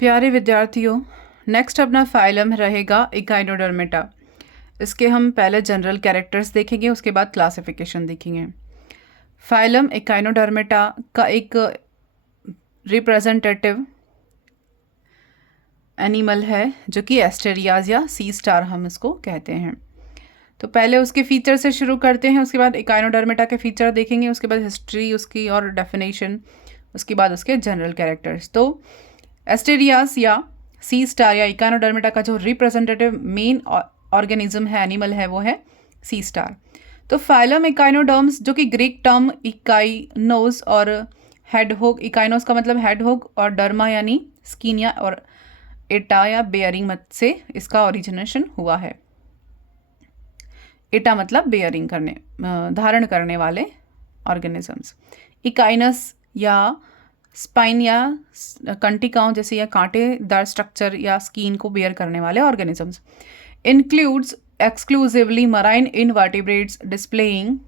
प्यारे विद्यार्थियों, नेक्स्ट अपना फाइलम रहेगा इकाइनोडर्मेटा। इसके हम पहले जनरल कैरेक्टर्स देखेंगे, उसके बाद क्लासिफिकेशन देखेंगे। फाइलम इकाइनोडर्मेटा का एक रिप्रेजेंटेटिव एनिमल है जो कि एस्टेरियाज या सी स्टार हम इसको कहते हैं। तो पहले उसके फीचर से शुरू करते हैं, उसके बाद इकाइनोडर्मेटा के फीचर देखेंगे, उसके बाद हिस्ट्री उसकी और डेफिनेशन, उसके बाद उसके जनरल कैरेक्टर्स। तो एस्टेरियास या सी स्टार या इकाइनोडर्मेटा का जो रिप्रेजेंटेटिव मेन ऑर्गेनिज्म है, एनिमल है, वो है सी स्टार। तो फाइलम इकाइनोडर्म्स, जो कि ग्रीक टर्म इकाइनोस और हेडहोग, इकाइनोस का मतलब हेडहोग और डर्मा यानी स्किन या और एटा या बेयरिंग मत से इसका ओरिजिनेशन हुआ है। एटा मतलब बेयरिंग करने, धारण करने वाले ऑर्गेनिजम्स। इकाइनस या स्पाइन या कंटिकाओं जैसे या कांटेदार स्ट्रक्चर या स्किन को बेयर करने वाले organisms. Includes exclusively marine invertebrates displaying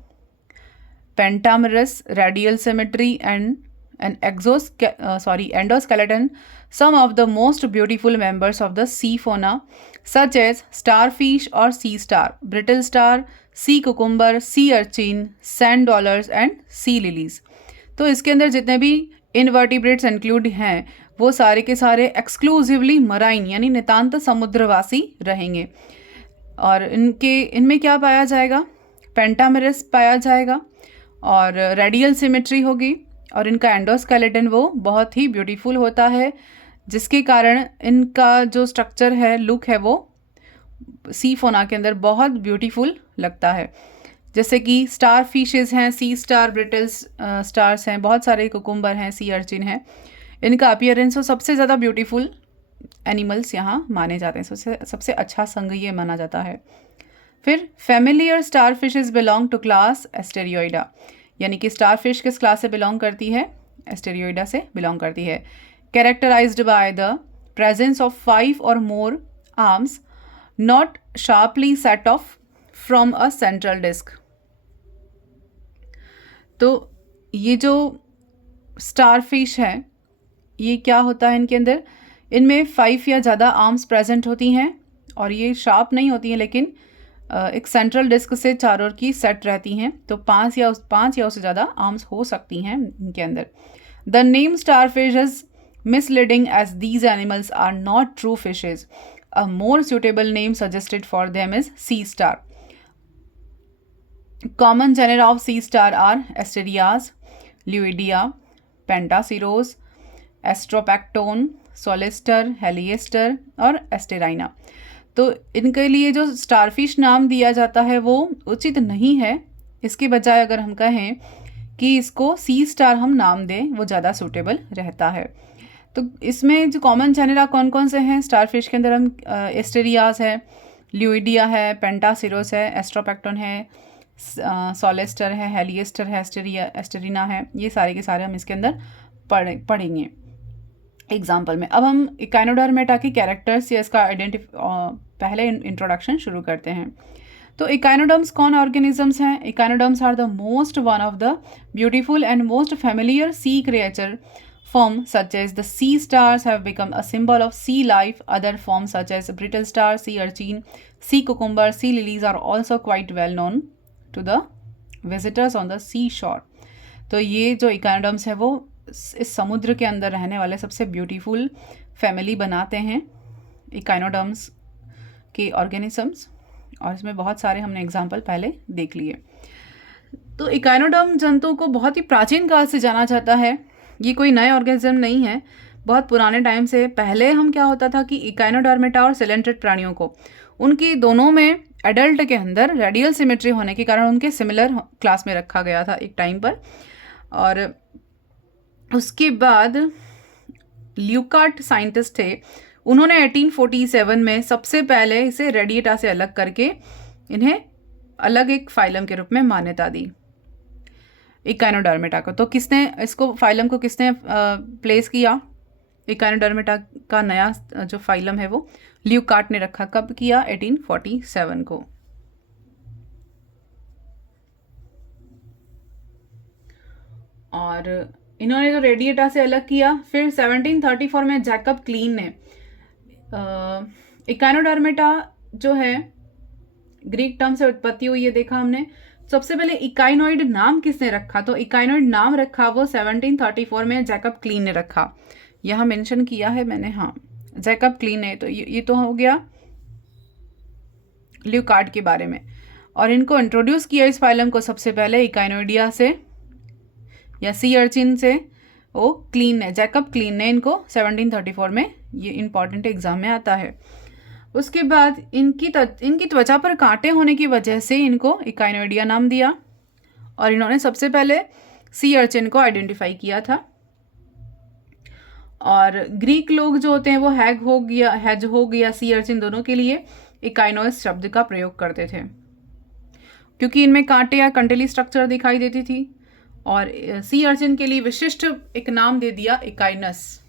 pentamerous radial symmetry and an endoskeleton. Some of the most beautiful members of the sea fauna, such as starfish or sea star, brittle star, sea cucumber, sea urchin, sand dollars and sea lilies. तो इसके अंदर जितने भी invertebrates include हैं वो सारे के सारे एक्सक्लूसिवली मराइन यानी नितांत समुद्रवासी रहेंगे। और इनमें क्या पाया जाएगा? पेंटामेरस पाया जाएगा और रेडियल सिमेट्री होगी और इनका एंडोस्केलेटन वो बहुत ही ब्यूटीफुल होता है, जिसके कारण इनका जो स्ट्रक्चर है, लुक है, वो सी फोना के अंदर बहुत ब्यूटीफुल लगता है। जैसे कि स्टार फिशेज़ हैं, सी स्टार, ब्रिटल्स स्टार्स हैं, बहुत सारे कुकुम्बर हैं, सी अर्चिन हैं। इनका अपीयरेंस तो सबसे ज़्यादा ब्यूटीफुल एनिमल्स यहाँ माने जाते हैं, सबसे अच्छा संघ ये माना जाता है। फिर familiar star fishes belong to class Asteroidea, यानी कि स्टार फिश किस क्लास से बिलोंग करती है? एस्टेरियोइडा से बिलोंग करती है। Characterized by the presence of 5 और more arms not sharply set off from a central disc. तो ये जो स्टार फिश है, ये क्या होता है इनके अंदर? इनमें 5 या ज़्यादा आर्म्स प्रेजेंट होती हैं और ये शार्प नहीं होती हैं, लेकिन एक सेंट्रल डिस्क से चारों ओर की सेट रहती हैं। तो 5 या उससे ज़्यादा आर्म्स हो सकती हैं इनके अंदर। The name starfish is misleading as these animals are not true fishes. A more suitable name suggested for them is sea star. Common genera of sea star are Asterias, Luidia, Pentaceros, Astropactone, Solaster, Heliaster और Asterina. तो इनके लिए जो starfish नाम दिया जाता है वो उचित नहीं है। इसके बजाय अगर हम कहें कि इसको सी स्टार हम नाम दें, वो ज़्यादा सूटेबल रहता है। तो इसमें जो कॉमन जेनेरा कौन कौन से हैं स्टारफिश के अंदर? हम एस्टेरियास है, ल्यूइडिया है, पेंटासिरोस है, एस्ट्रोपैक्टोन है, सोलिस्टर है, हेलिएस्टर है, एस्टेरिना है। ये सारे के सारे हम इसके अंदर पढ़ेंगे एग्जाम्पल में। अब हम इकाइनोडर्मेटा की कैरेक्टर्स या इसका पहले इंट्रोडक्शन शुरू करते हैं। तो इकाइनोडर्म्स कौन ऑर्गेनिजम्स हैं? Echinoderms are the most one of the beautiful and most familiar sea creature form such as the sea stars have become a symbol of sea life. Other forms such as brittle star, sea urchin, sea cucumber, sea lilies are also quite well known to the visitors on the sea shore. तो ये जो echinoderms है वो इस समुद्र के अंदर रहने वाले सबसे ब्यूटीफुल फैमिली बनाते हैं इकाइनोडर्म्स के ऑर्गेनिजम्स, और इसमें बहुत सारे हमने एग्जाम्पल पहले देख लिए। तो इकाइनोडर्म जंतु को बहुत ही प्राचीन काल से जाना जाता है। ये कोई नए ऑर्गेनिज्म नहीं है, बहुत पुराने टाइम से। पहले हम क्या होता था कि इकाइनोडर्मेटा और सिलेंट्रेट प्राणियों को उनकी दोनों में एडल्ट के अंदर रेडियल सिमेट्री होने के कारण उनके सिमिलर क्लास में रखा गया था एक टाइम पर। और उसके बाद ल्यूकार्ट साइंटिस्ट थे, उन्होंने 1847 में सबसे पहले इसे रेडिएटा से अलग करके इन्हें अलग एक फाइलम के रूप में मान्यता दी इकाइनोडर्मेटा को। तो किसने इसको फाइलम को किसने प्लेस किया? इकाइनोडर्मेटा का नया जो फाइलम है वो ल्यूकार्ट ने रखा। कब किया? 1847 को। और इन्होंने तो रेडिएटा से अलग किया। फिर 1734 में जैकब क्लीन ने इकाइनोडर्मेटा जो है ग्रीक टर्म से उत्पत्ति हुई है, देखा हमने। सबसे पहले इकाइनोइड नाम किसने रखा, तो इकाइनोइड नाम रखा वो 1734 में जैकब क्लीन ने रखा। यहाँ मेंशन किया है मैंने, हाँ जैकब क्लीन ने। तो ये तो हो गया ल्यूकार्ड के बारे में। और इनको इंट्रोड्यूस किया इस फाइलम को सबसे पहले इकाइनोइडिया से या सी अर्चिन से वो क्लीन ने, जैकब क्लीन ने इनको 1734 में, ये इंपॉर्टेंट एग्जाम में आता है। उसके बाद इनकी त्वचा पर कांटे होने की वजह से इनको इकाइनोइडिया नाम दिया। और इन्होंने सबसे पहले सी अर्चिन को आइडेंटिफाई किया था। और ग्रीक लोग जो होते हैं वो हेजहोग या सी अर्चिन दोनों के लिए इकाइनोइस शब्द का प्रयोग करते थे, क्योंकि इनमें कांटे या कंटेली स्ट्रक्चर दिखाई देती थी। और सी अर्चिन के लिए विशिष्ट एक नाम दे दिया इकाइनस।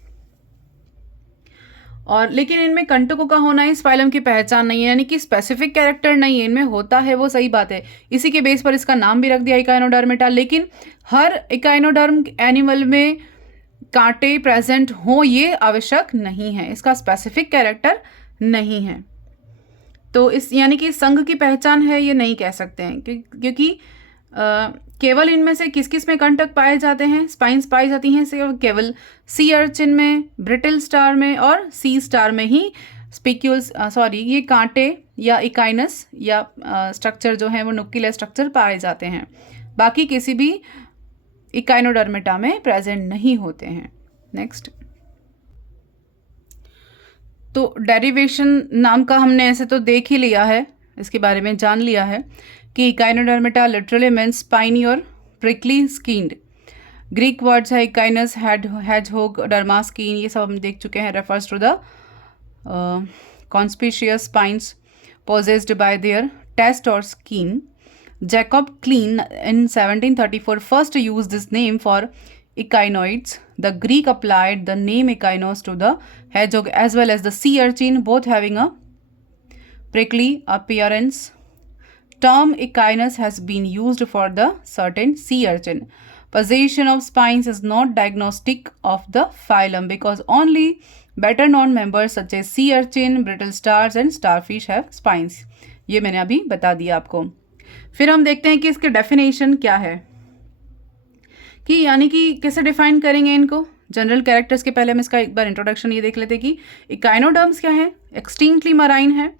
और लेकिन इनमें कंटकों का होना इस फाइलम की पहचान नहीं है, यानी कि स्पेसिफिक कैरेक्टर नहीं है इनमें, होता है वो सही बात है, इसी के बेस पर इसका नाम भी रख दिया इकाइनोडर्मेटा। लेकिन हर इकाइनोडर्म एनिमल में कांटे प्रेजेंट हो ये आवश्यक नहीं है, इसका स्पेसिफिक कैरेक्टर नहीं है। तो इस यानी कि संघ की पहचान है ये नहीं कह सकते हैं, क्योंकि केवल इनमें से किस किस में कंटक पाए जाते हैं, स्पाइंस पाई जाती हैं केवल सी अर्चिन में, ब्रिटल स्टार में और सी स्टार में ही स्पिक्यूल्स ये कांटे या इकाइनस या स्ट्रक्चर जो है वो नुक्कीला स्ट्रक्चर पाए जाते हैं। बाकी किसी भी इकाइनोडर्मेटा में प्रेजेंट नहीं होते हैं। नेक्स्ट, तो डेरिवेशन नाम का हमने ऐसे तो देख ही लिया है, इसके बारे में जान लिया है कि इकाइनोडर्मेटा लिटरली मीन्स स्पाइनी और प्रिकली स्किन्ड। ग्रीक वर्ड्स है इकाइनस, हेजहोग, डर्मा स्किन, ये सब हम देख चुके हैं। Refers to the conspicuous spines possessed by their test or skin. Jacob Klein in 1734 first used this name for echinoids. The Greek applied the name echinos to the hedgehog as well as the sea urchin, both having a prickly appearance. Term echinus has been used for the certain sea urchin. Possession of spines is not diagnostic of the phylum because only better known members such as sea urchin, brittle stars and starfish have spines. ये मैंने अभी बता दिया आपको। फिर हम देखते हैं कि इसके डेफिनेशन क्या है, कि यानी कि कैसे डिफाइन करेंगे इनको। जनरल कैरेक्टर्स के पहले हम इसका एक बार इंट्रोडक्शन ये देख लेते हैं कि इकाइनोडर्म्स क्या है, एक्सटिंक्टली मराइन है,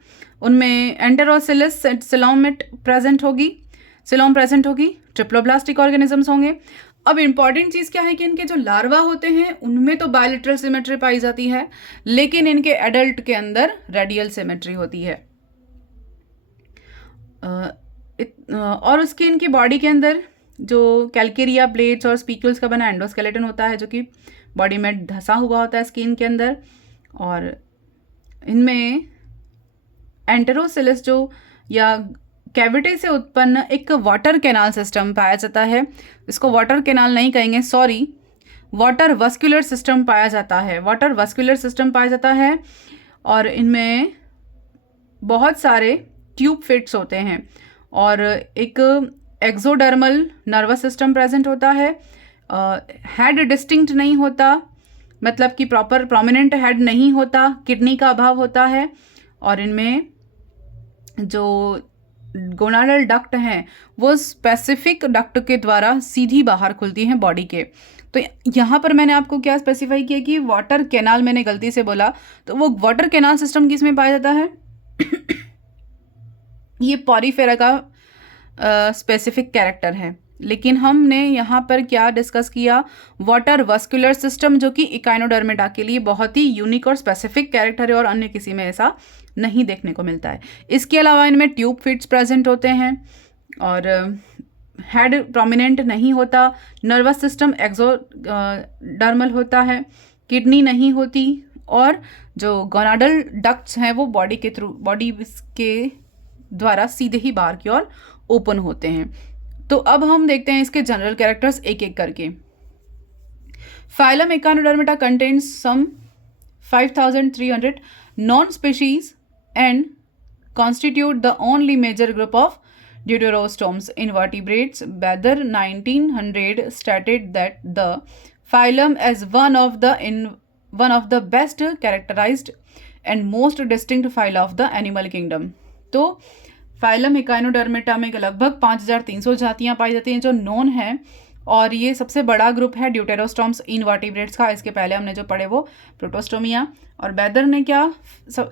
उनमें एंटेरोसिलस सिलोमेट प्रेजेंट होगी, सिलोम प्रेजेंट होगी, ट्रिप्लोब्लास्टिक ऑर्गेनिजम्स होंगे। अब इंपॉर्टेंट चीज़ क्या है कि इनके जो लार्वा होते हैं उनमें तो बायलेटरल सिमेट्री पाई जाती है, लेकिन इनके एडल्ट के अंदर रेडियल सिमेट्री होती है। और उसके इनकी बॉडी के अंदर जो कैल्केरिया प्लेट्स और स्पीक्यूल्स का बना एंडोस्केलेटन होता है, जो कि बॉडी में धंसा हुआ होता है स्किन के अंदर। और इनमें एंटेरोसिलस जो या कैविटी से उत्पन्न एक वाटर कैनाल सिस्टम पाया जाता है। इसको वाटर कैनाल नहीं कहेंगे, सॉरी, वाटर वस्कुलर सिस्टम पाया जाता है, वाटर वस्कुलर सिस्टम पाया जाता है। और इनमें बहुत सारे ट्यूब फिट्स होते हैं और एक एक्सोडर्मल नर्वस सिस्टम प्रेजेंट होता है। हेड डिस्टिंक्ट नहीं होता, मतलब कि प्रॉपर प्रोमिनेंट हेड नहीं होता, किडनी का अभाव होता है। और इनमें जो गोनाडल डक्ट हैं वो स्पेसिफिक डक्ट के द्वारा सीधी बाहर खुलती हैं बॉडी के। तो यहाँ पर मैंने आपको क्या स्पेसिफाई किया कि वाटर कैनाल, मैंने गलती से बोला, तो वो वाटर कैनाल सिस्टम किस में पाया जाता है ये पॉरीफेरा का स्पेसिफिक कैरेक्टर है। लेकिन हमने यहाँ पर क्या डिस्कस किया, वाटर वस्कुलर सिस्टम, जो कि इकाइनोडर्मेटा के लिए बहुत ही यूनिक और स्पेसिफिक कैरेक्टर है और अन्य किसी में ऐसा नहीं देखने को मिलता है। इसके अलावा इनमें ट्यूब फिट्स प्रेजेंट होते हैं और हेड प्रोमिनेंट नहीं होता, नर्वस सिस्टम एक्सोडर्मल होता है, किडनी नहीं होती और जो गोनाडल डक्ट्स हैं वो बॉडी के द्वारा सीधे ही बाहर की ओर ओपन होते हैं। तो अब हम देखते हैं इसके जनरल कैरेक्टर्स एक एक करके। Phylum Echinodermata contains some 5300 known species and constitute the only major group of deuterostomes invertebrates. Beather 1900 stated that the phylum as one of the best characterized and most distinct phyla of the animal kingdom. तो phylum Echinodermata में लगभग 5300 जातियां पाई जाती हैं जो known है, और ये सबसे बड़ा ग्रुप है ड्यूटेरोस्टॉम्स इनवर्टिब्रेट्स का। इसके पहले हमने जो पढ़े वो प्रोटोस्टोमिया। और बेदर ने क्या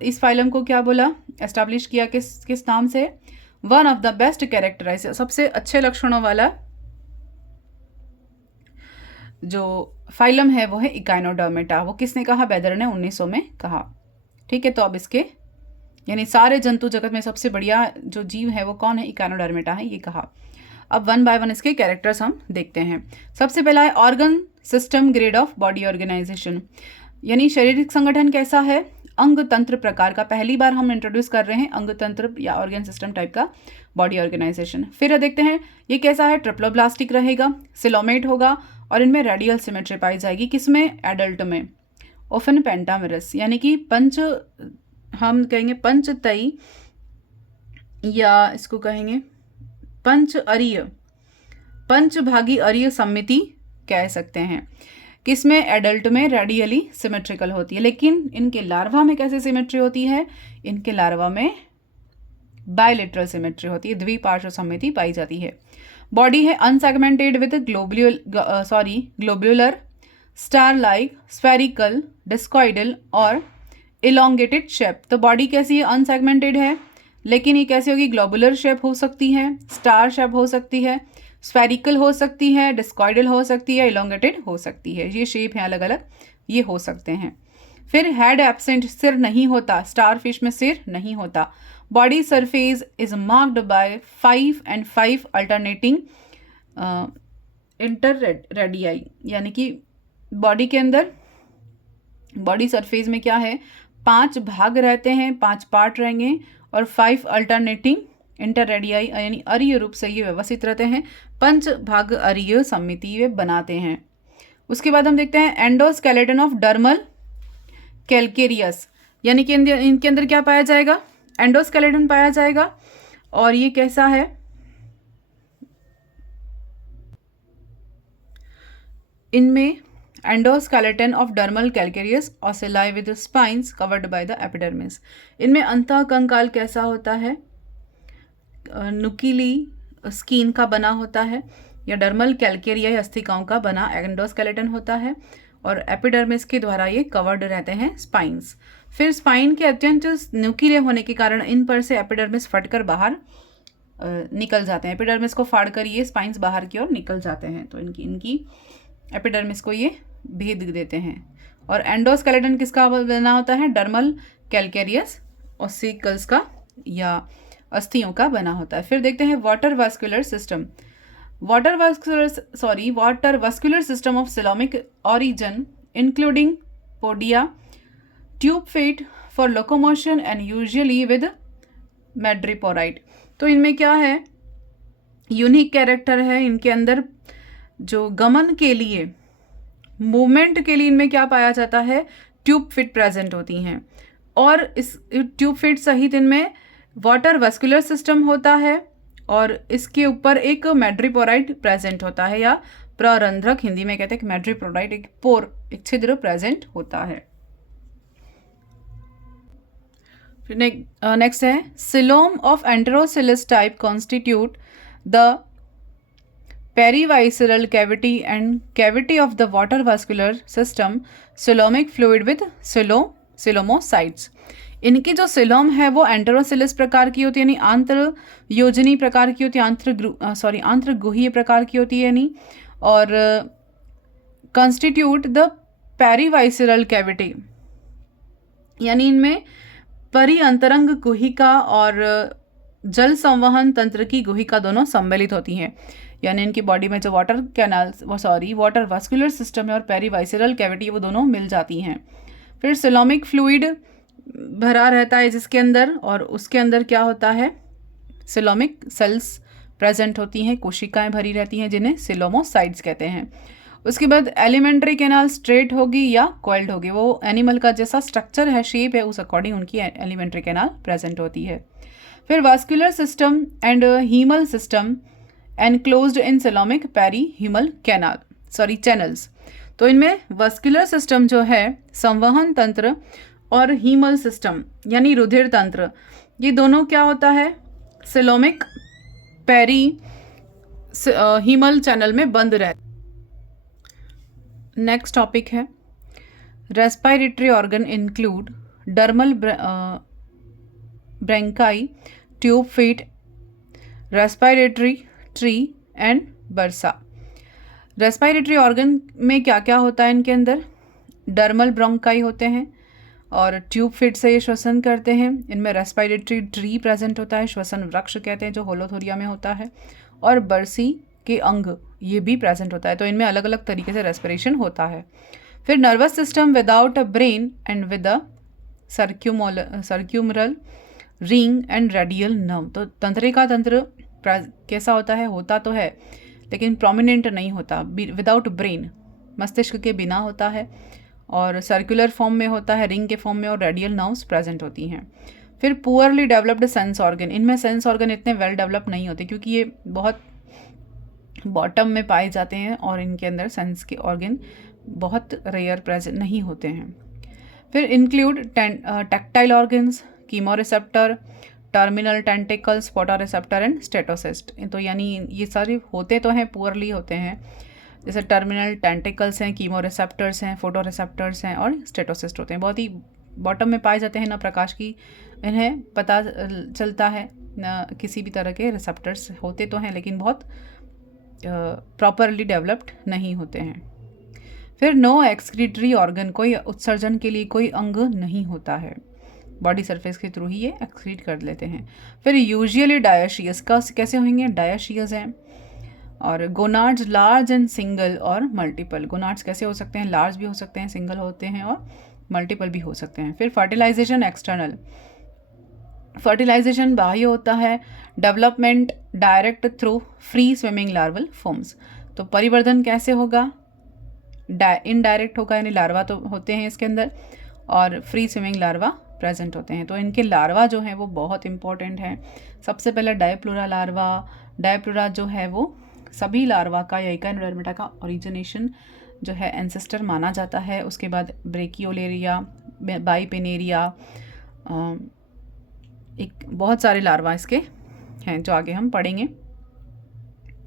इस फाइलम को क्या बोला, एस्टैब्लिश किया किस नाम से, one of the best characterize, सबसे अच्छे लक्षणों वाला जो फाइलम है वो है इकाइनोडर्मेटा। वो किसने कहा, बेदर ने 1900 में कहा। ठीक है, तो अब इसके यानी सारे जंतु जगत में सबसे बढ़िया जो जीव है वो कौन है, इकाइनोडर्मेटा है, ये कहा। अब वन बाय वन इसके कैरेक्टर्स हम देखते हैं। सबसे पहला है organ system grade of body organization, यानी शारीरिक संगठन कैसा है, अंग तंत्र प्रकार का। पहली बार हम इंट्रोड्यूस कर रहे हैं अंग तंत्र या ऑर्गन सिस्टम टाइप का बॉडी ऑर्गेनाइजेशन। फिर देखते हैं ये कैसा है, ट्रिप्लोब्लास्टिक रहेगा, सिलोमेट होगा, और इनमें रेडियल सिमेट्री पाई जाएगी। किसमें, एडल्ट में। ओफन पेंटामेरस, यानी कि हम कहेंगे पंचतई, या इसको कहेंगे पंचभागी अरीय समिति कह सकते हैं। किसमें, एडल्ट में रेडियली सिमेट्रिकल होती है। लेकिन इनके लार्वा में कैसे सिमेट्री होती है, इनके लार्वा में बायलेटरल सिमेट्री होती है, द्विपार्श्व समिति पाई जाती है। बॉडी है unsegmented with globular, star like, spherical, discoidal और इलोंगेटेड शेप। तो बॉडी कैसी है, अनसेगमेंटेड है, लेकिन ये कैसी होगी, ग्लोबुलर शेप हो सकती है, स्टार शेप हो सकती है, स्फेरिकल हो सकती है, डिस्कॉइडल हो सकती है, इलोंगेटेड हो सकती है। ये शेप हैं अलग अलग, ये हो सकते हैं। फिर हेड एब्सेंट, सिर नहीं होता, स्टार फिश में सिर नहीं होता। Body surface is marked by 5 and 5 alternating interradii, यानी कि बॉडी के अंदर बॉडी सरफेस में क्या है, 5 भाग रहते हैं, 5 पार्ट रहेंगे, और 5 अल्टरनेटिंग इंटररेडियाई यानी अरीय रूप से ये व्यवस्थित रहते हैं, 5 भाग अरीय समिति वे बनाते हैं। उसके बाद हम देखते हैं एंडोस्केलेटन ऑफ डर्मल कैलकेरियस, यानी कि इनके अंदर क्या पाया जाएगा, एंडोस्केलेटन पाया जाएगा। और ये कैसा है, इनमें endoskeleton of dermal calcareous ossicles with spines covered by the epidermis. इनमें अंतःकंकाल कैसा होता है, नुकीली स्किन का बना होता है, या डर्मल कैलकेरिया अस्थिकाओं का बना एंडोस्केलेटन होता है, और एपिडर्मिस के द्वारा ये कवर्ड रहते हैं स्पाइन्स। फिर स्पाइन के अत्यंत नुकीले होने के कारण इन पर से एपिडर्मिस फटकर बाहर निकल जाते हैं। एपिडर्मिस को फाड़कर ये स्पाइन्स बाहर की ओर निकल जाते हैं, तो इनकी एपिडर्मिस को ये भेद देते हैं। और एंडोस्केलेटन किसका बना होता है, डर्मल कैलकेरियस ओसिकल्स का या अस्थियों का बना होता है। फिर देखते हैं water vascular system. Water vascular system of coelomic origin including podia, tube feet for locomotion and usually with madreporite. तो इनमें क्या है, यूनिक कैरेक्टर है इनके अंदर, जो गमन के लिए, मूवमेंट के लिए इनमें क्या पाया जाता है, ट्यूब फिट प्रेजेंट होती हैं। और इस ट्यूब फिट सहित इनमें वाटर वास्कुलर सिस्टम होता है, और इसके ऊपर एक मैड्रिपोराइट प्रेजेंट होता है, या प्ररंध्रक, हिंदी में कहते हैं मैड्रिपोराइट, एक छिद्र प्रेजेंट होता है। नेक्स्ट है coelom of enterocoelous type constitute the perivisceral cavity and cavity of the water vascular system coelomic fluid with coelomocytes. इनकी जो सिलोम है वो एंटेरोसिलस प्रकार की होती है, यानी आंत्र योजनी प्रकार की होती है, आंत्र गुहीय प्रकार की होती है, यानी और कॉन्स्टिट्यूट द पेरीवाइसरल कैविटी, यानी इनमें परिअंतरंग गुहिका और जल संवहन तंत्र की गुहिका दोनों सम्मिलित होती हैं। यानी इनकी बॉडी में जो वाटर वास्कुलर सिस्टम है और पेरीवाइसरल कैविटी वो दोनों मिल जाती हैं। फिर सिलोमिक फ्लूइड भरा रहता है जिसके अंदर, और उसके अंदर क्या होता है, सिलोमिक सेल्स प्रेजेंट होती हैं, कोशिकाएं भरी रहती हैं जिन्हें सिलोमोसाइट्स कहते हैं। उसके बाद एलिमेंट्री कैनाल स्ट्रेट होगी या कॉइल्ड होगी, वो एनिमल का जैसा स्ट्रक्चर है, शेप है, उस अकॉर्डिंग उनकी एलिमेंट्री कैनाल प्रेजेंट होती है। फिर vascular system and haemal system enclosed in coelomic perihaemal channels. तो इनमें वस्कुलर सिस्टम जो है, संवहन तंत्र और हीमल सिस्टम यानी रुधिर तंत्र, ये दोनों क्या होता है, सिलोमिक पेरी हीमल चैनल में बंद रहे। नेक्स्ट टॉपिक है respiratory organ include dermal branchiae, tube feet, respiratory tree and bursae. Respiratory organ में क्या क्या होता है इनके अंदर, डर्मल ब्रोंकाई होते हैं और ट्यूब फीट से ये श्वसन करते हैं। इनमें रेस्पिरेटरी ट्री प्रेजेंट होता है, श्वसन वृक्ष कहते हैं, जो होलोथोरिया में होता है, और बर्सी के अंग ये भी प्रेजेंट होता है। तो इनमें अलग अलग तरीके से रेस्पिरेशन होता है। फिर nervous system without a brain and with a circumoral ring and radial nerve. तो तंत्रिका तंत्र कैसा होता है, होता तो है लेकिन प्रोमिनेंट नहीं होता, विदाउट ब्रेन, मस्तिष्क के बिना होता है, और सर्कुलर फॉर्म में होता है, रिंग के फॉर्म में, और रेडियल नर्व्स प्रेजेंट होती हैं। फिर पुअरली डेवलप्ड सेंस ऑर्गन, इनमें सेंस ऑर्गन इतने वेल डेवलप नहीं होते क्योंकि ये बहुत बॉटम में पाए जाते हैं और इनके अंदर सेंस के ऑर्गन बहुत रेयर प्रेजेंट नहीं होते हैं। फिर include tactile organs, chemoreceptor, terminal tentacles, photoreceptor and statocyst. तो यानी ये सारे होते तो हैं, पुअरली होते हैं, जैसे टर्मिनल टेंटिकल्स हैं, कीमोरिसेप्टर्स हैं, फोटोरिसेप्टर्स हैं और स्टेटोसिस्ट होते हैं। बहुत ही बॉटम में पाए जाते हैं, ना प्रकाश की इन्हें पता चलता है, ना किसी भी तरह के रिसेप्टर्स होते तो हैं लेकिन बहुत प्रॉपरली डेवलप्ड नहीं होते हैं। फिर नो एक्सक्रीटरी ऑर्गन, कोई उत्सर्जन के लिए कोई अंग नहीं होता है, बॉडी सरफेस के थ्रू ही ये एक्सक्रीट कर लेते हैं। फिर यूजुअली डायोशियस, का कैसे होंगे, डायोशियस हैं। और गोनाड्स लार्ज एंड सिंगल और मल्टीपल, गोनाड्स कैसे हो सकते हैं, लार्ज भी हो सकते हैं, सिंगल होते हैं और मल्टीपल भी हो सकते हैं। फिर फर्टिलाइजेशन एक्सटर्नल, फर्टिलाइजेशन बाह्य होता है, development direct through free swimming larval forms. तो परिवर्धन कैसे होगा, इनडायरेक्ट होगा, यानी लार्वा तो होते हैं इसके अंदर और फ्री स्विमिंग लार्वा प्रेजेंट होते हैं। तो इनके लार्वा जो है वो बहुत इंपॉर्टेंट है। सबसे पहले डायप्लूरा लार्वा, डायप्लूरा जो है वो सभी लार्वा का या इकाइनोडर्मेटा का ओरिजिनेशन जो है एंसेस्टर माना जाता है। उसके बाद ब्रेकियोलेरिया, बाइपेनेरिया, एक बहुत सारे लार्वा इसके हैं जो आगे हम पढ़ेंगे,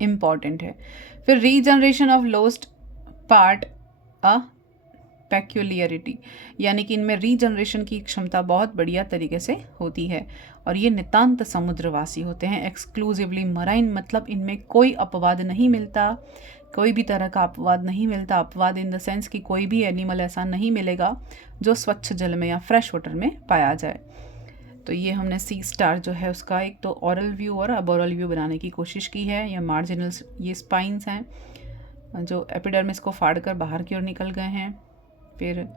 इम्पॉर्टेंट है। फिर regeneration of lost part a peculiarity, यानी कि इनमें रीजनरेशन की क्षमता बहुत बढ़िया तरीके से होती है और ये नितांत समुद्रवासी होते हैं। एक्सक्लूसिवली मराइन, मतलब इनमें कोई अपवाद नहीं मिलता, कोई भी तरह का अपवाद नहीं मिलता। अपवाद इन द सेंस कि कोई भी एनिमल ऐसा नहीं मिलेगा जो स्वच्छ जल में या फ्रेश वाटर में पाया जाए। तो ये हमने सी स्टार जो है उसका एक तो ऑरल व्यू और अबोरल व्यू बनाने की कोशिश की है। या मार्जिनल, ये स्पाइंस हैं जो एपिडर्मिस को फाड़ कर बाहर की ओर निकल गए हैं। फिर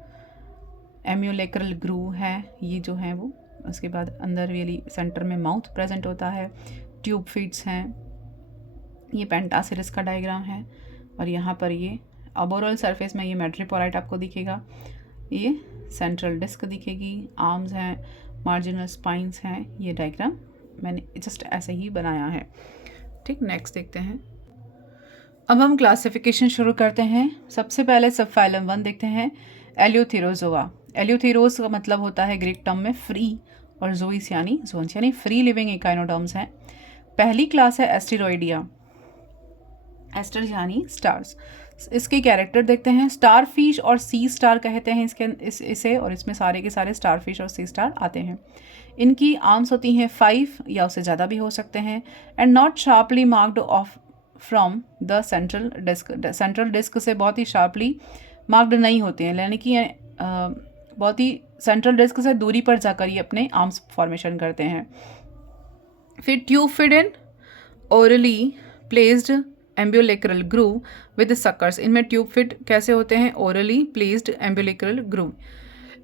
एम्यूलेक्रल ग्रूव है ये जो है वो, उसके बाद अंदर रियली सेंटर में माउथ प्रेजेंट होता है। ट्यूब फीट्स हैं, ये पेंटासिरिस का डायग्राम है और यहाँ पर ये अबोरल सरफेस में ये मेट्रीपोराइट आपको दिखेगा, ये सेंट्रल डिस्क दिखेगी, आर्म्स हैं, मार्जिनल स्पाइंस हैं। ये डायग्राम मैंने जस्ट ऐसे ही बनाया है। ठीक, नेक्स्ट देखते हैं। अब हम क्लासिफिकेशन शुरू करते हैं। सबसे पहले सब फाइलम 1 देखते हैं, एल्यूथेरोजोआ। एल्यूथेरोज का मतलब होता है ग्रीक टर्म में फ्री, और जोइस यानी जोन्स यानी फ्री लिविंग इकाइनोडर्म्स हैं। पहली क्लास है एस्टेरॉइडिया, एस्टर यानी स्टार्स। इसके कैरेक्टर देखते हैं। स्टार फिश और सी स्टार कहते हैं इसे, और इसमें सारे के सारे स्टार फिश और सी स्टार आते हैं। इनकी आर्म्स होती हैं 5 या उससे ज़्यादा भी हो सकते हैं, and not sharply marked off from the central disc. Central disc से बहुत ही शार्पली मार्क्ड नहीं होते हैं, यानी कि बहुत ही सेंट्रल डिस्क से दूरी पर जाकर ये अपने आर्म्स फॉर्मेशन करते हैं। फिर tube feet in orally placed ambulacral groove with suckers. इनमें ट्यूब फिट कैसे होते हैं, ओरली प्लेस्ड एम्ब्यूलेक्रल ग्रूव,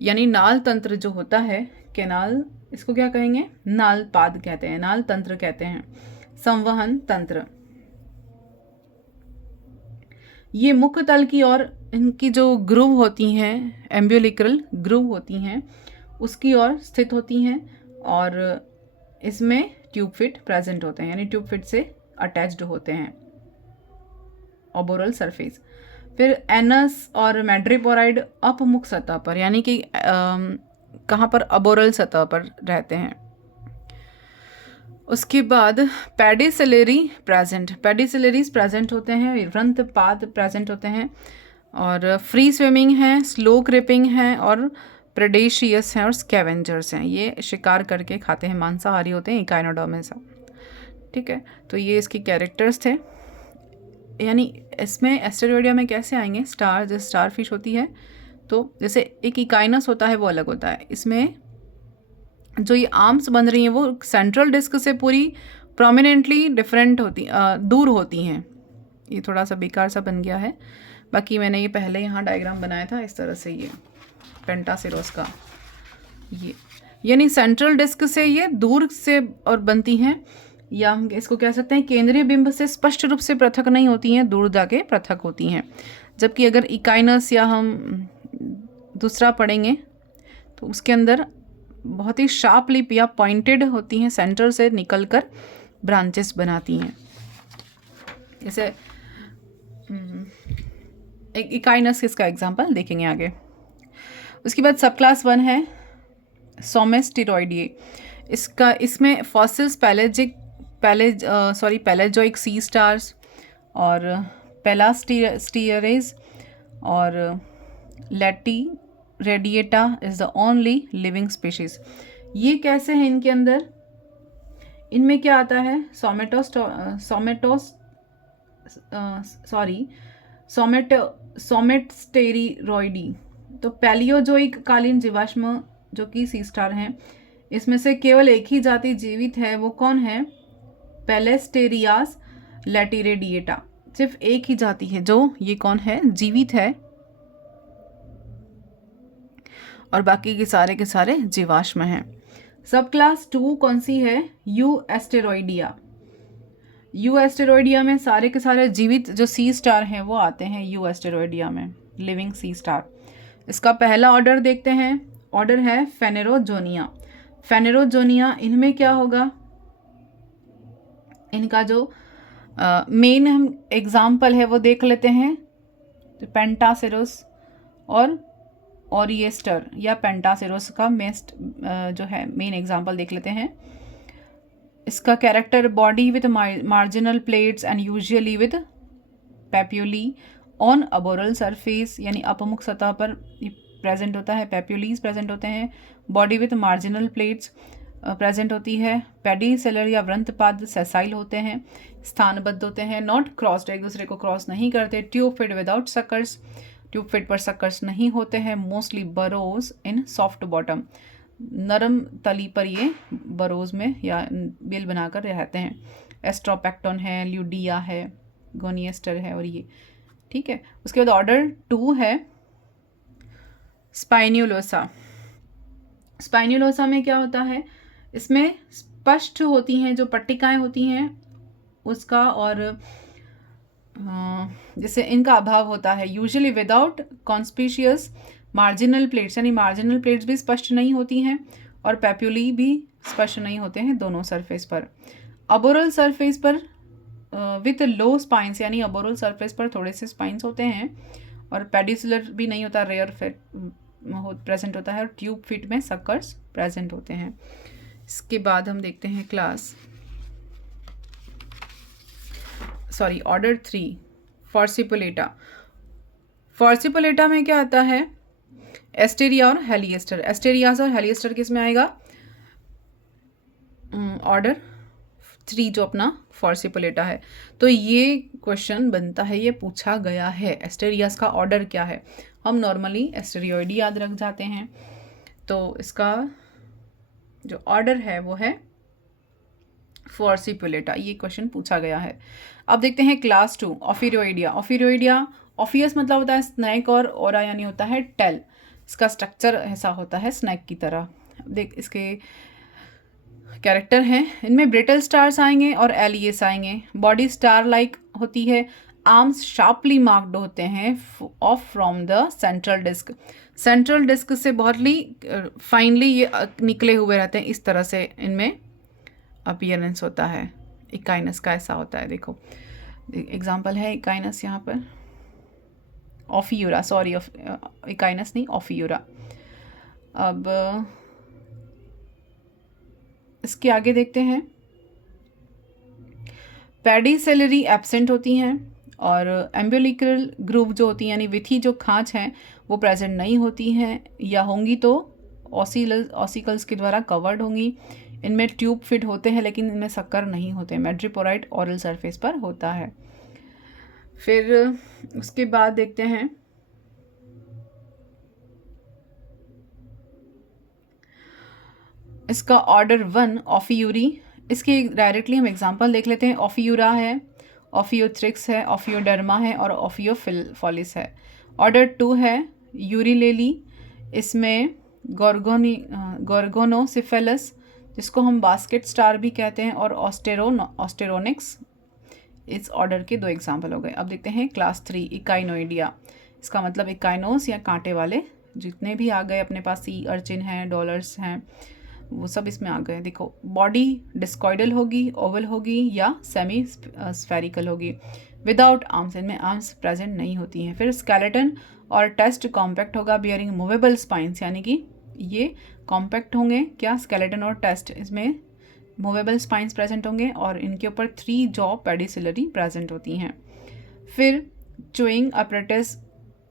यानी नाल तंत्र जो होता है, कैनाल, इसको क्या कहेंगे, नाल पाद कहते हैं, नाल तंत्र कहते हैं, संवहन तंत्र। ये मुख्य तल की और इनकी जो ग्रूव होती हैं, एम्ब्यूलिक्रल ग्रूव होती हैं, उसकी ओर स्थित होती हैं और इसमें ट्यूब फिट प्रेजेंट होते हैं, यानी ट्यूब फिट से अटैच्ड होते हैं ओबोरल सरफेस। फिर एनस और मैड्रिपोराइड अपमुख सतह पर, यानी कि कहाँ पर, अबोरल सतह पर रहते हैं। उसके बाद पेडिसिलरी प्रेजेंट, पेडिसिलरीज प्रेजेंट होते हैं, वृंतपाद प्रेजेंट होते हैं, और फ्री स्विमिंग है, स्लो क्रिपिंग है, और प्रेडेशियस हैं और स्कैवेंजर्स हैं। ये शिकार करके खाते हैं, मांसाहारी होते हैं, इकाइनोडर्मिस। ठीक है, तो ये इसके कैरेक्टर्स थे। यानी इसमें एस्टेरोइडिया में कैसे आएंगे, स्टार, जैसे स्टार फिश होती है तो जैसे एक इकाइनस होता है वो अलग होता है, इसमें जो ये आर्म्स बन रही हैं वो सेंट्रल डिस्क से पूरी प्रोमिनेंटली डिफरेंट होती, दूर होती हैं। ये थोड़ा सा बेकार सा बन गया है, बाकी मैंने ये पहले यहाँ डायग्राम बनाया था इस तरह से, ये पेंटासिरोस का, ये यानी सेंट्रल डिस्क से ये दूर से और बनती हैं, या हम इसको कह सकते हैं केंद्रीय बिंब से स्पष्ट रूप से पृथक नहीं होती हैं, दूर जाके पृथक होती हैं। जबकि अगर इकाइनस या हम दूसरा पढ़ेंगे तो उसके अंदर बहुत ही शार्प लिप या पॉइंटेड होती हैं, सेंटर से निकलकर ब्रांचेस बनाती हैं। जैसे एक इकाइनस इसका एग्जांपल देखेंगे आगे। उसके बाद सब क्लास 1 है सोमेस्टिरोइडिये। इसमें फॉसिल्स पैलेजोइक सी स्टार्स और पेलास्टियरेज और latiradiata is the only living species. ये कैसे हैं इनके अंदर, इनमें क्या आता है, सोमेटस्टेरिरोइडी। तो पैलियोजोइक कालीन जीवाश्म जो कि सी स्टार हैं, इसमें से केवल एक ही जाति जीवित है, वो कौन है, पेलेस्टेरियास लैटिरेडिएटा। सिर्फ एक ही जाति है जो ये कौन है, जीवित है, और बाकी के सारे जीवाश्म हैं। सब क्लास 2 कौन सी है, यू एस्टेरोइडिया। यू एस्टेरोइडिया में सारे के सारे जीवित जो सी स्टार हैं वो आते हैं यू एस्टेरोइडिया में, लिविंग सी स्टार। इसका पहला ऑर्डर देखते हैं, ऑर्डर है फेनेरोजोनिया। फेनेरोजोनिया, इनमें क्या होगा, इनका जो मेन हम एग्जाम्पल है वो देख लेते हैं, तो पेंटासिरोस और ओरिएस्टर या पेंटासिरोस का जो है मेन एग्जाम्पल देख लेते हैं। इसका character, body with marginal plates and usually with papulae on aboral surface, यानी अपमुख सतह पर प्रेजेंट होता है, पेप्यूलीज प्रेजेंट होते हैं, body with marginal plates present होती है, पेडिसेलर या वृंतपाद सेसाइल होते हैं, स्थानबद्ध होते हैं, नॉट क्रॉस्ड, एक दूसरे को क्रॉस नहीं करते, tube fit without suckers, tube fit पर सकर्स नहीं होते हैं, मोस्टली बरोज इन सॉफ्ट बॉटम, नरम तली पर ये बरोज में या बिल बनाकर रहते हैं। एस्ट्रोपैक्टोन है, ल्यूडिया है, गोनिएस्टर है, और ये ठीक है। उसके बाद ऑर्डर 2 है स्पाइन्युलोसा। स्पाइन्युलोसा में क्या होता है, इसमें स्पष्ट होती हैं जो पट्टिकाएं होती हैं उसका, और जैसे इनका अभाव होता है, usually without conspicuous marginal plates, यानी मार्जिनल प्लेट्स भी स्पष्ट नहीं होती हैं और पेप्यूली भी स्पष्ट नहीं होते हैं दोनों सरफेस पर। अबोरल सरफेस पर विथ लो स्पाइंस, यानी अबोरल सरफेस पर थोड़े से स्पाइंस होते हैं, और पेडिसुलर भी नहीं होता, रेयर फिट प्रेजेंट होता है, और ट्यूब फिट में सकर्स प्रेजेंट होते हैं। इसके बाद हम देखते हैं ऑर्डर 3 फॉर्सिपुलेटा। फॉर्सिपुलेटा में क्या आता है, एस्टेरिया और हेलिएस्टर। एस्टेरियास और हेलिएस्टर किस में आएगा, ऑर्डर 3 जो अपना फॉर्सिपुलेटा है। तो ये क्वेश्चन बनता है, ये पूछा गया है एस्टेरियास का ऑर्डर क्या है। हम नॉर्मली एस्टेरियोइडी याद रख जाते हैं, तो इसका जो ऑर्डर है वो है फॉर्सिपुलेटा, ये क्वेश्चन पूछा गया है। अब देखते हैं क्लास 2 ऑफिरोइडिया। ऑफिरोइडिया, ऑफियस मतलब होता है स्नैक, और ओरा यानी होता है टेल। इसका स्ट्रक्चर ऐसा होता है स्नैक की तरह। देख इसके कैरेक्टर हैं, इनमें ब्रिटल स्टार्स आएंगे और एलियस आएंगे। बॉडी स्टार लाइक होती है, आर्म्स शार्पली मार्क्ड होते हैं off from the central disc. Central disc से बहुत फाइनली ये निकले हुए रहते हैं, इस तरह से इनमें अपीयरेंस होता है। इकाइनस का ऐसा होता है, देखो एग्जाम्पल है इकाइनस यहाँ पर, ऑफियूरा, सॉरी, इकाइनस नहीं, ऑफियूरा। अब इसके आगे देखते हैं। पेडिसेलरी एब्सेंट होती हैं और एम्बिलिकल ग्रूव जो होती हैं यानी विथी जो खांच हैं वो प्रेजेंट नहीं होती हैं, या होंगी तो ऑसिकल्स के द्वारा कवर्ड होंगी। इनमें ट्यूब फिट होते हैं लेकिन इनमें शक्कर नहीं होते। मैड्रिपोराइट ओरल सरफेस पर होता है। फिर उसके बाद देखते हैं इसका ऑर्डर 1 ऑफियूरी। इसके डायरेक्टली हम एग्जांपल देख लेते हैं। ऑफियूरा है, ऑफियोथ्रिक्स है, ऑफियोडर्मा है और ऑफियोफॉलिस है। ऑर्डर 2 है यूरिलेली। इसमें गोर्गोनोसिफेलस, जिसको हम बास्केट स्टार भी कहते हैं, और ऑस्टेरोनिक्स। इस ऑर्डर के 2 एग्जाम्पल हो गए। अब देखते हैं क्लास 3 इकाइनोइडिया। इसका मतलब इकाइनोस या कांटे वाले जितने भी आ गए अपने पास, सी अर्चिन हैं, डॉलर्स हैं, वो सब इसमें आ गए। देखो, बॉडी डिस्कॉइडल होगी, ओवल होगी या सेमी स्फेरिकल होगी, विदाउट आर्म्स। इनमें आर्म्स प्रेजेंट नहीं होती हैं। फिर स्केलेटन और टेस्ट कॉम्पैक्ट होगा, बियरिंग मूवेबल स्पाइंस, यानी कि ये कॉम्पैक्ट होंगे क्या, स्केलेटन और टेस्ट, इसमें मूवेबल स्पाइंस प्रेजेंट होंगे और इनके ऊपर 3 जॉ पेडिसिलरी प्रेजेंट होती हैं। फिर चुइंग अपरेटस,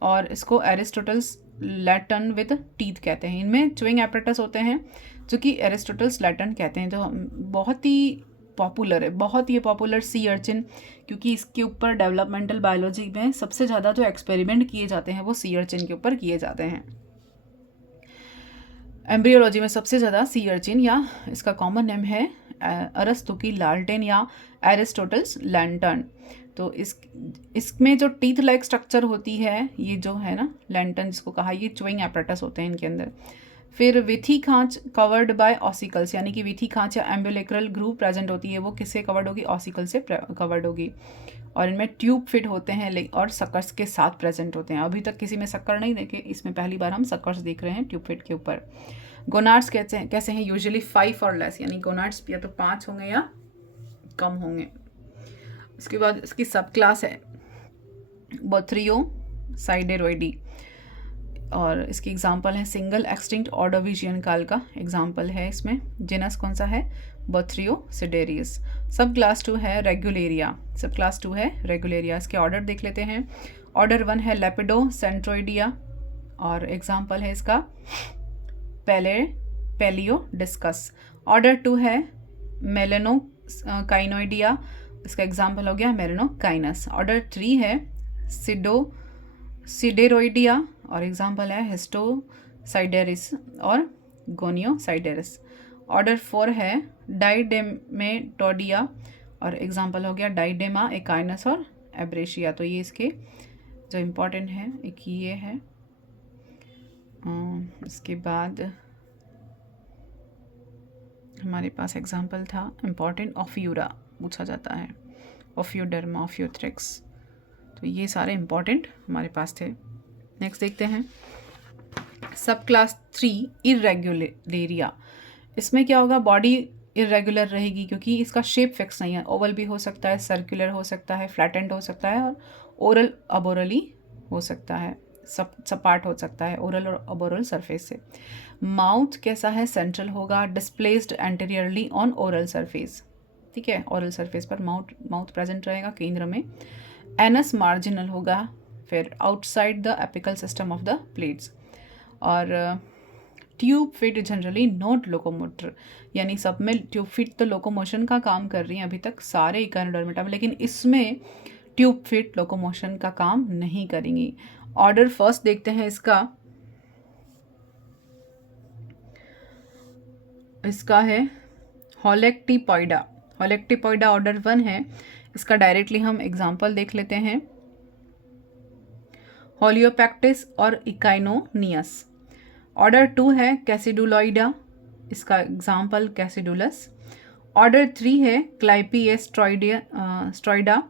और इसको एरिस्टोटल्स लैटन विद टीथ कहते हैं। इनमें चुइंग अपरेटस होते हैं जो कि एरिस्टोटल्स लैटन कहते हैं, जो बहुत ही पॉपुलर है, बहुत ही पॉपुलर सी अर्चिन, क्योंकि इसके ऊपर डेवलपमेंटल बायोलॉजी में सबसे ज़्यादा जो एक्सपेरिमेंट किए जाते हैं वो सी अर्चिन के ऊपर किए जाते हैं। एम्ब्रियोलॉजी में सबसे ज़्यादा सी अर्चिन, या इसका कॉमन नेम है अरस्तु की लालटेन या एरिस्टोटल्स लैंटर्न। तो इसमें जो टीथ लाइक स्ट्रक्चर होती है, ये जो है ना लैंटर्न जिसको कहा, ये चुइंग एपरेटस होते हैं इनके अंदर। फिर विथी खांच कवर्ड बाय ऑसिकल्स, यानी कि विथी खांच या एम्बुलेक्रल ग्रूव प्रेजेंट होती है, वो किससे कवर्ड होगी, ऑसिकल से कवर्ड होगी। और इनमें ट्यूब फिट होते हैं और सकर्स के साथ प्रेजेंट होते हैं। अभी तक किसी में शक्कर नहीं देखे, इसमें पहली बार हम सकर्स देख रहे हैं ट्यूब फिट के ऊपर। गोनाड्स कैसे हैं, यूजुअली 5 और लेस, यानी गोनाड्स या तो 5 होंगे या कम होंगे। इसके बाद इसकी सब क्लास है बोथ्रियोसाइडेरोइडी, और इसकी एग्जांपल है सिंगल एक्सटिंक्ट ऑर्डोविजियन काल का एग्जांपल है इसमें। जेनस कौन सा है, बोथ्रियोसिडेरियस। सब क्लास 2 है रेगुलेरिया, सब क्लास 2 है रेगुलेरिया। इसके ऑर्डर देख लेते हैं। ऑर्डर 1 है लेपिडोसेंट्रोइडिया, और एग्जांपल है इसका पैलियोडिस्कस। ऑर्डर 2 है मेलेनोकाइनोइडिया, इसका एग्जांपल हो गया मेलेनोकाइनस। ऑर्डर 3 है सिडेरोइडिया, और एग्जांपल है हिस्टोसाइडेरिस और गोनियोसाइडेरिस। ऑर्डर 4 है डाइडेमेटोडिया, और एग्जांपल हो गया डाइडेमा, एकाइनस और एब्रेशिया। तो ये इसके जो इम्पोर्टेंट है एक ये है। इसके बाद हमारे पास एग्जांपल था इम्पॉर्टेंट, ऑफियूरा पूछा जाता है, ऑफियोडर्मा, ऑफियोथ्रिक्स। तो ये सारे इम्पॉर्टेंट हमारे पास थे। नेक्स्ट देखते हैं सब क्लास 3 इरेगुलेरिया। इसमें क्या होगा, बॉडी इरेगुलर रहेगी क्योंकि इसका शेप फिक्स नहीं है। ओवल भी हो सकता है, सर्कुलर हो सकता है, फ्लैटेंड हो सकता है, और ओरल अबोरली हो सकता है, सपाट हो सकता है ओरल और अबोरल सरफेस से। माउथ कैसा है, सेंट्रल होगा, displaced anteriorly on oral surface, ठीक है, ओरल सरफेस पर माउथ प्रेजेंट रहेगा केंद्र में। एनस मार्जिनल होगा, फिर outside the apical system of the plates. और tube feet generally not locomotor, यानी सब में ट्यूब फिट तो लोकोमोशन का काम कर रही हैं अभी तक सारे इकाइनोडर्मेटा में, लेकिन इसमें ट्यूब फिट लोकोमोशन का काम नहीं करेंगी। ऑर्डर फर्स्ट देखते हैं इसका है होलेक्टिपॉइडा। होलेक्टिपॉइडा ऑर्डर 1 है। इसका डायरेक्टली हम एग्जांपल देख लेते हैं, होलियोपैक्टिस और इकाइनोनियस। ऑर्डर 2 है कैसिडुलॉइडा, इसका एग्जांपल कैसिडुलस। ऑर्डर 3 है क्लाइपिएस्ट्रॉइडा,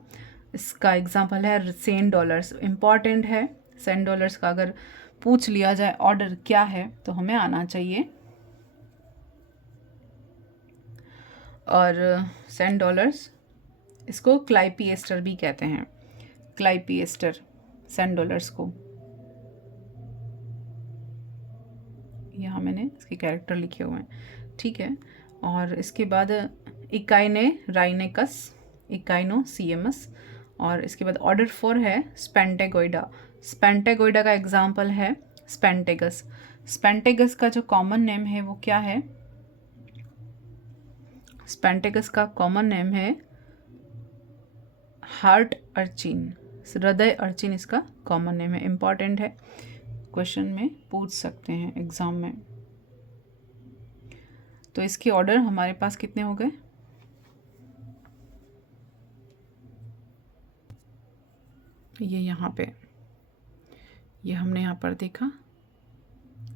इसका एग्जांपल है सेंट डॉलर्स। इम्पॉर्टेंट है, सेंट डॉलर्स का अगर पूछ लिया जाए ऑर्डर क्या है तो हमें आना चाहिए। और सेंट डॉलर्स, इसको क्लाइपिएस्टर भी कहते हैं, क्लाइपिएस्टर सेंट डॉलर्स को। यहाँ मैंने इसके कैरेक्टर लिखे हुए हैं, ठीक है। और इसके बाद इकाइने राइनेकस, इकाइनो सीएमएस, और इसके बाद ऑर्डर 4 है स्पेंटेगोइडा। स्पेंटेगोइडा का एग्जाम्पल है स्पेंटेगस। स्पेंटेगस का जो कॉमन नेम है वो क्या है? स्पेंटेगस का कॉमन नेम है हार्ट अर्चिन, हृदय अर्चिन इसका कॉमन नेम है। इम्पॉर्टेंट है, क्वेश्चन में पूछ सकते हैं एग्जाम में। तो इसके ऑर्डर हमारे पास कितने हो गए? ये यहाँ पे, ये हमने यहाँ पर देखा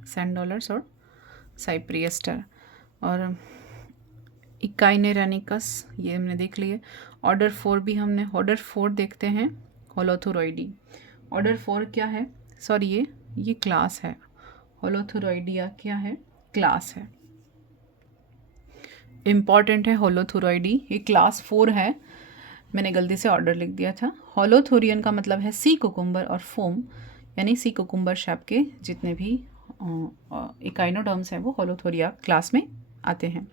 सेंट डॉलर्स और साइप्रियस्टर, और इकाइनेरानिकस ये हमने देख लिए। ऑर्डर 4 भी हमने, ऑर्डर 4 देखते हैं होलोथुरॉइडी। ऑर्डर 4 क्या है? सॉरी ये क्लास है। होलोथुरॉइडिया क्या है? क्लास है। इम्पॉर्टेंट है होलोथुरॉइडी, ये क्लास 4 है। मैंने गलती से ऑर्डर लिख दिया था। होलोथुरियन का मतलब है सी कुकुम्बर और फोम, यानी सी कुकुम्बर शेप के जितने भी इकाइनोडर्म्स हैं वो होलोथुरिया क्लास में आते हैं।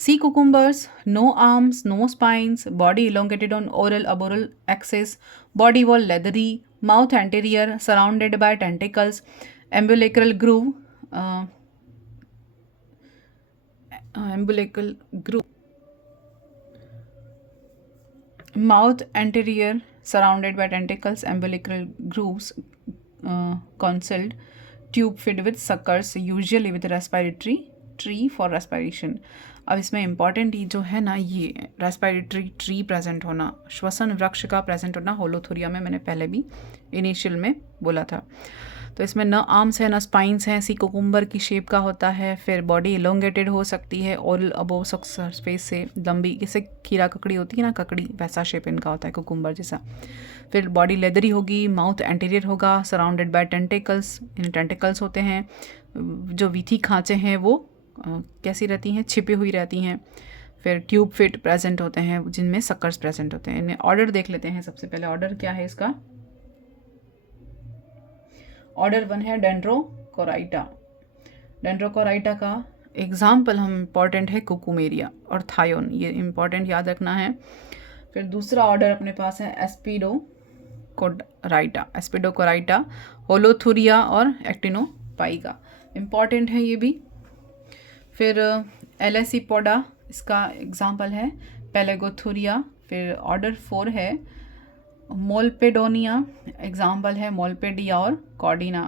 Sea cucumbers, no arms, no spines, body elongated on oral aboral axis, body wall leathery, mouth anterior, surrounded by tentacles, umbilical groove, mouth anterior, surrounded by tentacles, umbilical grooves, concealed, tube fed with suckers, usually with respiratory tree for respiration. अब इसमें important जो है ना, ये respiratory tree present होना, श्वसन वृक्ष का प्रेजेंट होना होलोथुरिया में, मैंने पहले भी इनिशियल में बोला था। तो इसमें न आर्म्स है, न स्पाइंस हैं, सी कुकुम्बर की शेप का होता है। फिर बॉडी इलोंगेटेड हो सकती है, ओरल अबोव सरफेस से लंबी, जैसे खीरा ककड़ी होती है ना, ककड़ी वैसा शेप इनका होता है, कुकुम्बर जैसा। फिर बॉडी लेदरी होगी, माउथ एंटीरियर होगा, surrounded by tentacles, in tentacles होते हैं। जो वीथी खांचे हैं वो कैसी रहती हैं? छिपी हुई रहती हैं। फिर ट्यूब फिट प्रेजेंट होते हैं जिनमें सक्कर्स प्रेजेंट होते हैं। इनमें ऑर्डर देख लेते हैं। सबसे पहले ऑर्डर क्या है इसका? ऑर्डर 1 है डेंड्रोकोराइटा। डेंड्रोकोराइटा का एग्जाम्पल हम इम्पॉर्टेंट है कुकुमेरिया और थायोन, ये इम्पॉर्टेंट याद रखना है। फिर दूसरा ऑर्डर अपने पास है एस्पिडोकोराइटा, एस्पिडोकोराइटा, होलोथुरिया और एक्टिनोपाइगा, इम्पॉर्टेंट है ये भी। फिर एलेसिपोडा, इसका एग्जाम्पल है पेलेगोथुरिया। फिर ऑर्डर 4 है मोलपेडोनिया, एग्जाम्पल है मोलपेडिया और कॉर्डिना।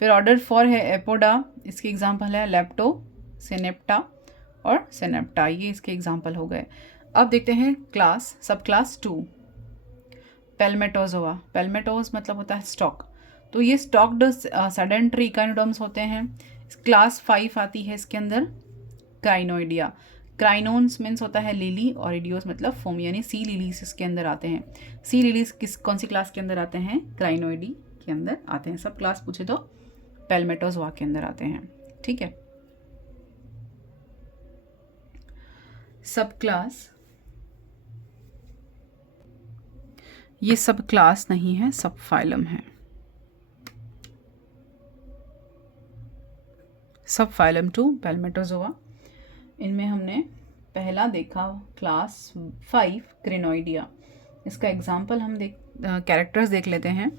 फिर ऑर्डर 4 है एपोडा, इसके एग्जाम्पल है लेप्टो, सेनेप्टा और सेनेप्टा, ये इसके एग्जाम्पल हो गए। अब देखते हैं क्लास, सब क्लास 2 पेल्मेटोजोआ। पेल्मेटोज मतलब होता है स्टॉक, तो ये स्टॉक्ड सेडेंटरी इकाइनोडर्म्स होते हैं। क्लास 5 आती है इसके अंदर क्राइनोइडिया। क्राइनोन्स मीन्स होता है लिली, और इडियोस मतलब फोम, यानी सी लिलीज इसके अंदर आते हैं। सी लिलीज कौन सी क्लास के अंदर आते हैं? क्राइनोइडी के अंदर आते हैं। सब क्लास पूछे तो पेल्मेटोजोआ के अंदर आते हैं, ठीक है। सब क्लास, ये सब क्लास नहीं है, सब फाइलम है। सब फाइलम 2 पेल्मेटोजोआ। इनमें हमने पहला देखा क्लास 5 क्रिनोइडिया। इसका एग्जाम्पल हम कैरेक्टर्स देख लेते हैं।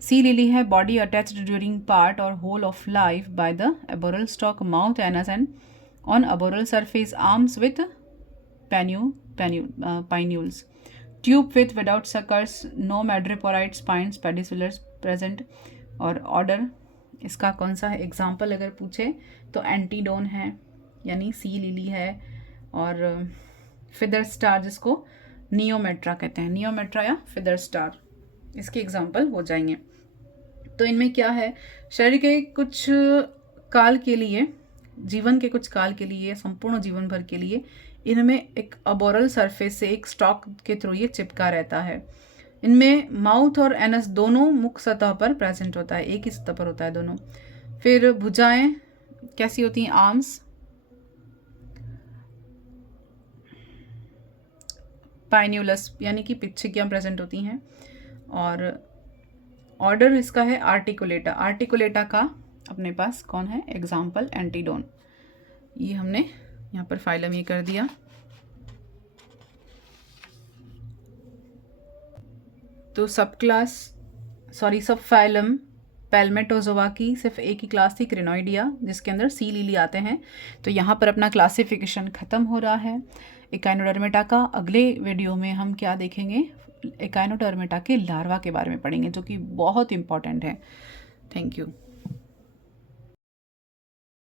सी लिली है, बॉडी अटैच्ड ड्यूरिंग पार्ट और whole of life by the aboral stalk, mouth anus and on aboral surface, arms with pinnules, tube with without suckers, no madreporite spines, pedicellariae present. और order इसका कौन सा है? Example अगर पूछे तो एंटीडोन है, यानी सी लिली है, और फिदर स्टार जिसको नियोमेट्रा कहते हैं, नियोमेट्रा या फिदर स्टार, इसके एग्जाम्पल हो जाएंगे। तो इनमें क्या है? शरीर के कुछ काल के लिए, जीवन के कुछ काल के लिए, संपूर्ण जीवन भर के लिए इनमें एक अबोरल सरफेस से एक स्टॉक के थ्रू ये चिपका रहता है। इनमें माउथ और एनस दोनों मुख सतह पर प्रेजेंट होता है, एक ही सतह पर होता है दोनों। फिर भुजाएं कैसी होती हैं? आर्म्स, पाइन्यूलस यानी कि पिच्छिकियाँ प्रेजेंट होती हैं, और ऑर्डर इसका है आर्टिकुलेटा। आर्टिकुलेटा का अपने पास कौन है? एग्जाम्पल एंटीडोन। ये हमने यहाँ पर फाइलम ये कर दिया। तो सब फाइलम पैल्मेटोजोआ की सिर्फ एक ही क्लास थी, क्रिनोइडिया, जिसके अंदर सी लीली आते हैं। तो यहाँ पर अपना क्लासिफिकेशन ख़त्म हो रहा है एकाइनोडर्मेटा का। अगले वीडियो में हम क्या देखेंगे? एकाइनोडर्मेटा के लार्वा के बारे में पढ़ेंगे, जो कि बहुत इंपॉर्टेंट है। Thank you.